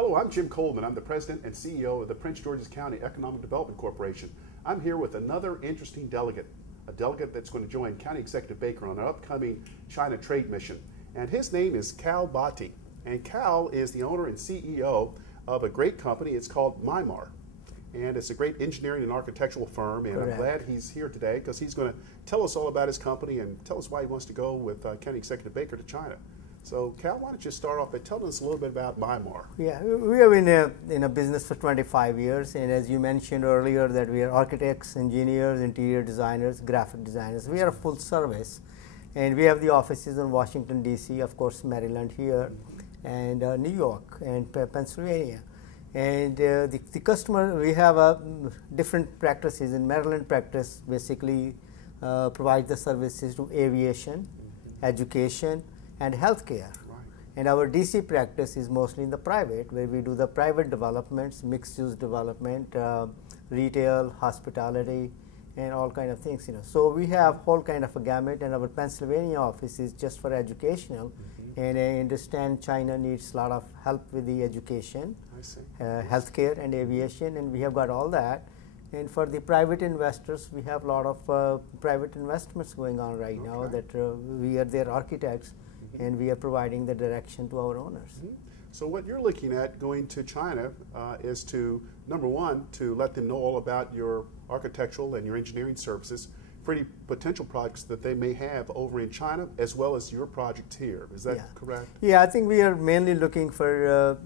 Hello, I'm Jim Coleman. I'm the President and CEO of the Prince George's County Economic Development Corporation. I'm here with another interesting delegate, a delegate that's going to join County Executive Baker on our upcoming China trade mission. And his name is Kal Bhatti. And Kal is the owner and CEO of a great company. It's called Myanmar. And it's a great engineering and architectural firm. And Correct. I'm glad he's here today because he's going to tell us all about his company and tell us why he wants to go with County Executive Baker to China. So, Kal, why don't you start off by telling us a little bit about Myanmar? Yeah, we have been in a business for 25 years, and as you mentioned earlier, that we are architects, engineers, interior designers, graphic designers. We are a full service, and we have the offices in Washington, D.C., of course, Maryland here, and New York, and Pennsylvania. And the customer, we have different practices. In Maryland practice, basically provide the services to aviation, education, and healthcare. Right. And our DC practice is mostly in the private, where we do the private developments, mixed-use development, retail, hospitality, and all kind of things. So we have whole kind of a gamut, and our Pennsylvania office is just for educational. And I understand China needs a lot of help with the education, healthcare, and aviation, and we have got all that. And for the private investors, we have a lot of private investments going on right now that we are their architects. And we are providing the direction to our owners. So what you're looking at going to China is to, number one, to let them know all about your architectural and your engineering services for any potential projects that they may have over in China, as well as your project here. Is that correct? Yeah, I think we are mainly looking for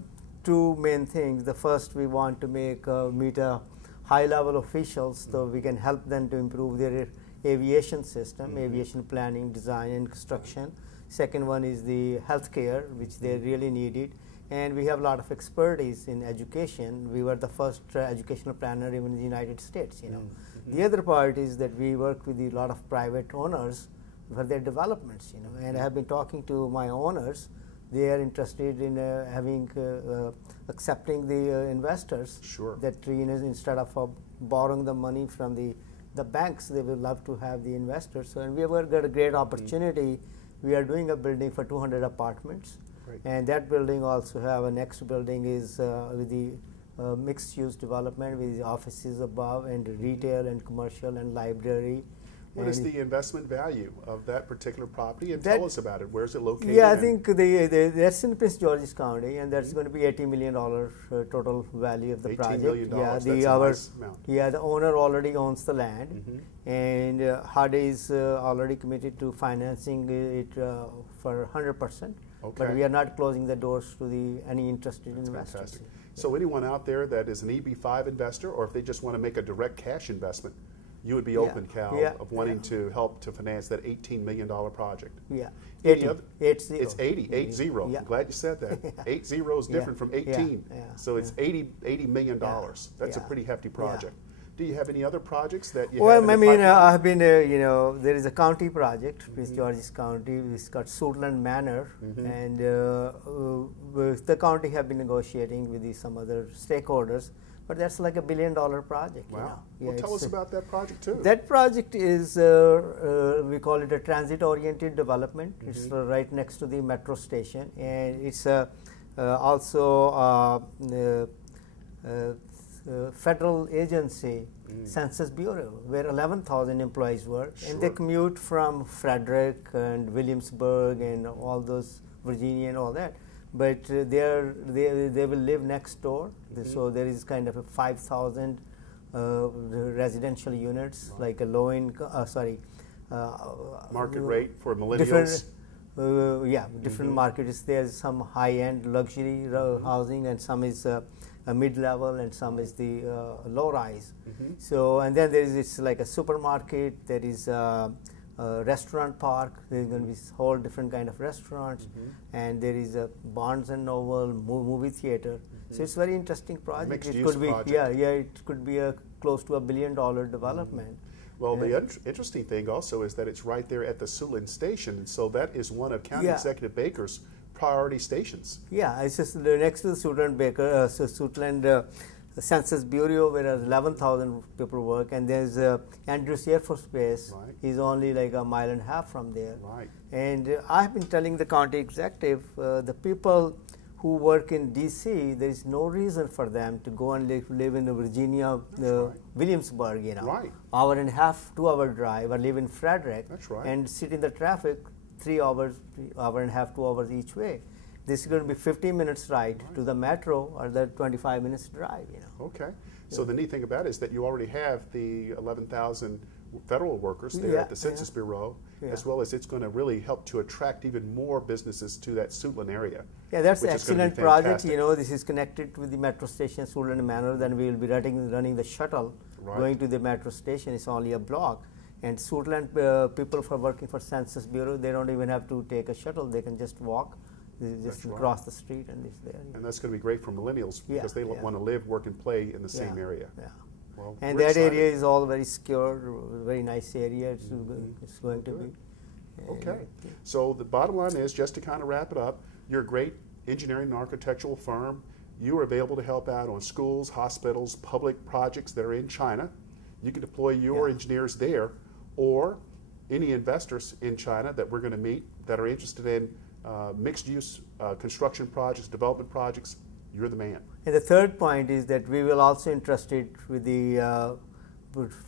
two main things. The first, we want to meet a high-level officials so we can help them to improve their aviation system, aviation planning, design, and construction. Second one is the healthcare, which they really needed, and we have a lot of expertise in education. We were the first educational planner even in the United States. The other part is that we work with a lot of private owners for their developments. And I have been talking to my owners. They are interested in accepting the investors. Sure. That instead of borrowing the money from the banks, they will love to have the investors. So, and we have got a great opportunity. We are doing a building for 200 apartments, and that building also have a next building is with the mixed-use development with the offices above and retail and commercial and library. What is the investment value of that particular property? And tell us about it. Where is it located? Yeah, I think that's in Prince George's County, and that's going to be $80 million total value of the project. $18 million. That's a nice amount. Yeah, the owner already owns the land, and HUD is already committed to financing it for 100%. But we are not closing the doors to any interested investors. Fantastic. So anyone out there that is an EB5 investor, or if they just want to make a direct cash investment, you would be open, Kal, of wanting to help to finance that $18 million project. Yeah. 80. It's 80. Yeah. I'm glad you said that. 80 is different from 18. So it's $80 million. That's a pretty hefty project. Do you have any other projecs that you have in the pipeline? I have been, there is a county project, Prince George's County. It's got Suitland Manor, and the county have been negotiating with some other stakeholders. But that's like $1 billion project. Wow. Well, tell us about that project too. That project is, we call it a transit-oriented development. It's right next to the metro station, and it's also federal agency, Census Bureau, where 11,000 employees work, and they commute from Frederick and Williamsburg and all those, Virginia and all that. But they will live next door, so there is kind of a 5,000 residential units, like a low income, market rate for millennials. Different markets. There's some high-end luxury housing, and some is a mid-level, and some is the low-rise. So, and then there is it's like a supermarket. There is restaurant park. There's going to be whole different kind of restaurants, and there is a Barnes and Noble movie theater. So it's very interesting project. It could be it could be a close to $1 billion development. Well, the interesting thing also is that it's right there at the Suitland station, and so that is one of County Executive Baker's priority stations. Yeah, it's just next to the Suitland Census Bureau, where 11,000 people work, and there's Andrews Air Force Base. Is only like 1.5 miles from there. And I've been telling the county executive, the people who work in DC, there is no reason for them to go and live in Virginia, Williamsburg, you know, Right. hour and a half, 2 hour drive, or live in Frederick, That's right. and sit in the traffic 3 hours, hour and a half, 2 hours each way. This is going to be 15 minutes ride to the metro, or the 25 minutes drive, you know. Okay. So the neat thing about it is that you already have the 11,000 federal workers there at the Census Bureau, as well as it's going to really help to attract even more businesses to that Suitland area. Yeah, that's an excellent project. You know, this is connected with the metro station, Suitland Manor. Then we will be running the shuttle going to the metro station. It's only a block. And Suitland people for working for Census Bureau, they don't even have to take a shuttle. They can just walk. Just cross the street and it's there. And that's going to be great for millennials because they want to live, work, and play in the same area. Yeah. Well, and that area is all very secure, very nice area. It's going to be. Okay. So the bottom line is, just to kind of wrap it up, you're a great engineering and architectural firm. You are available to help out on schools, hospitals, public projects that are in China. You can deploy your engineers there, or any investors in China that we're going to meet that are interested in mixed-use construction projects, development projects. You're the man. And the third point is that we will also interested with the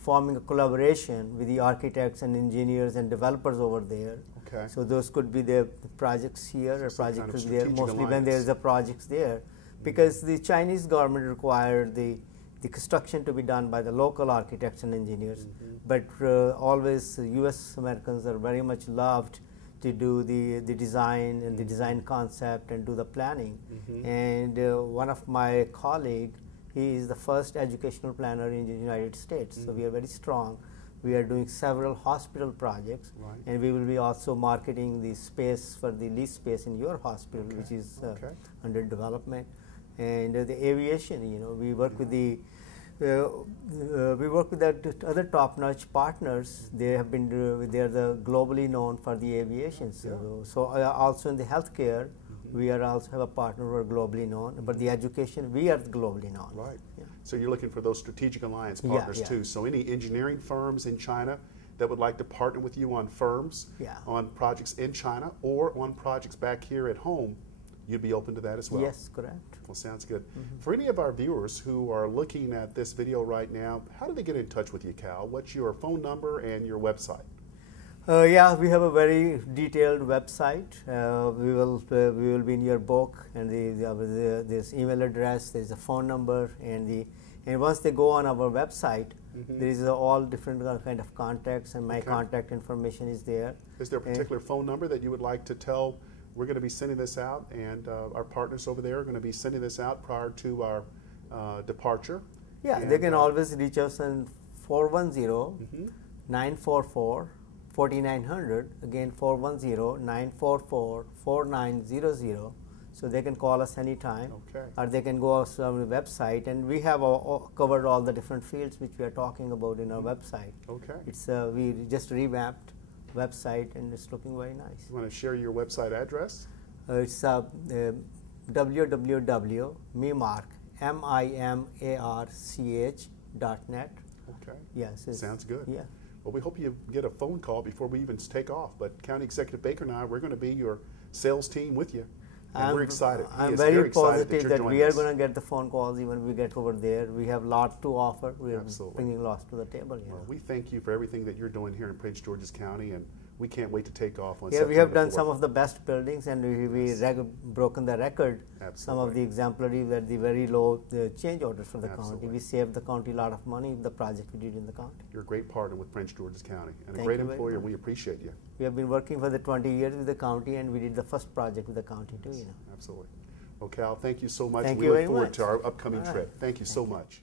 forming a collaboration with the architects and engineers and developers over there. Okay. So those could be the projects here or projects there, mostly when there's the projects there. Because the Chinese government required the construction to be done by the local architects and engineers. But always US Americans are very much loved to do the design and the design concept and do the planning. And one of my colleague, he is the first educational planner in the United States. So we are very strong. We are doing several hospital projects, and we will be also marketing the space for the lease space in your hospital, which is under development. And the aviation, you know, we work with the other top-notch partners. They have been they are the globally known for the aviation. So also in the healthcare, we are also have a partner who are globally known. But the education, we are globally known. Right. So you're looking for those strategic alliance partners too. So any engineering firms in China that would like to partner with you on firms, on projects in China or on projects back here at home, you'd be open to that as well? Yes, correct. Well, sounds good. For any of our viewers who are looking at this video right now, how do they get in touch with you, Kal? What's your phone number and your website? Yeah, we have a very detailed website. We will be in your book, and there's email address, there's a phone number, and once they go on our website, there is all different kind of contacts, and my contact information is there. Is there a particular phone number that you would like to tell? We're going to be sending this out, and our partners over there are going to be sending this out prior to our departure. Yeah, and they can always reach us on 410-944-4900. Again, 410-944-4900. So they can call us anytime, or they can go on our website, and we have covered all the different fields which we are talking about in our website. It's we just revamped website, and it's looking very nice. You want to share your website address? It's www.mimarch.net. Okay. Yes. Sounds good. Yeah. Well, we hope you get a phone call before we even take off. But County Executive Baker and I, we're going to be your sales team with you. And we're excited. I'm very positive that we are going to get the phone calls even when we get over there. We have a lot to offer. We are bringing lots to the table. Well, we thank you for everything that you're doing here in Prince George's County, and we can't wait to take off on September we have done 4th. some of the best buildings, and we broken the record. Some of the exemplary were the very low change orders for the county. We saved the county a lot of money with the project we did in the county. You're a great partner with Prince George's County and a great employer. We appreciate you. We have been working for the 20 years with the county, and we did the first project with the county too. Absolutely. Well, Kal, thank you so much. Thank we you look very forward much. to our upcoming trip. Thank you so much.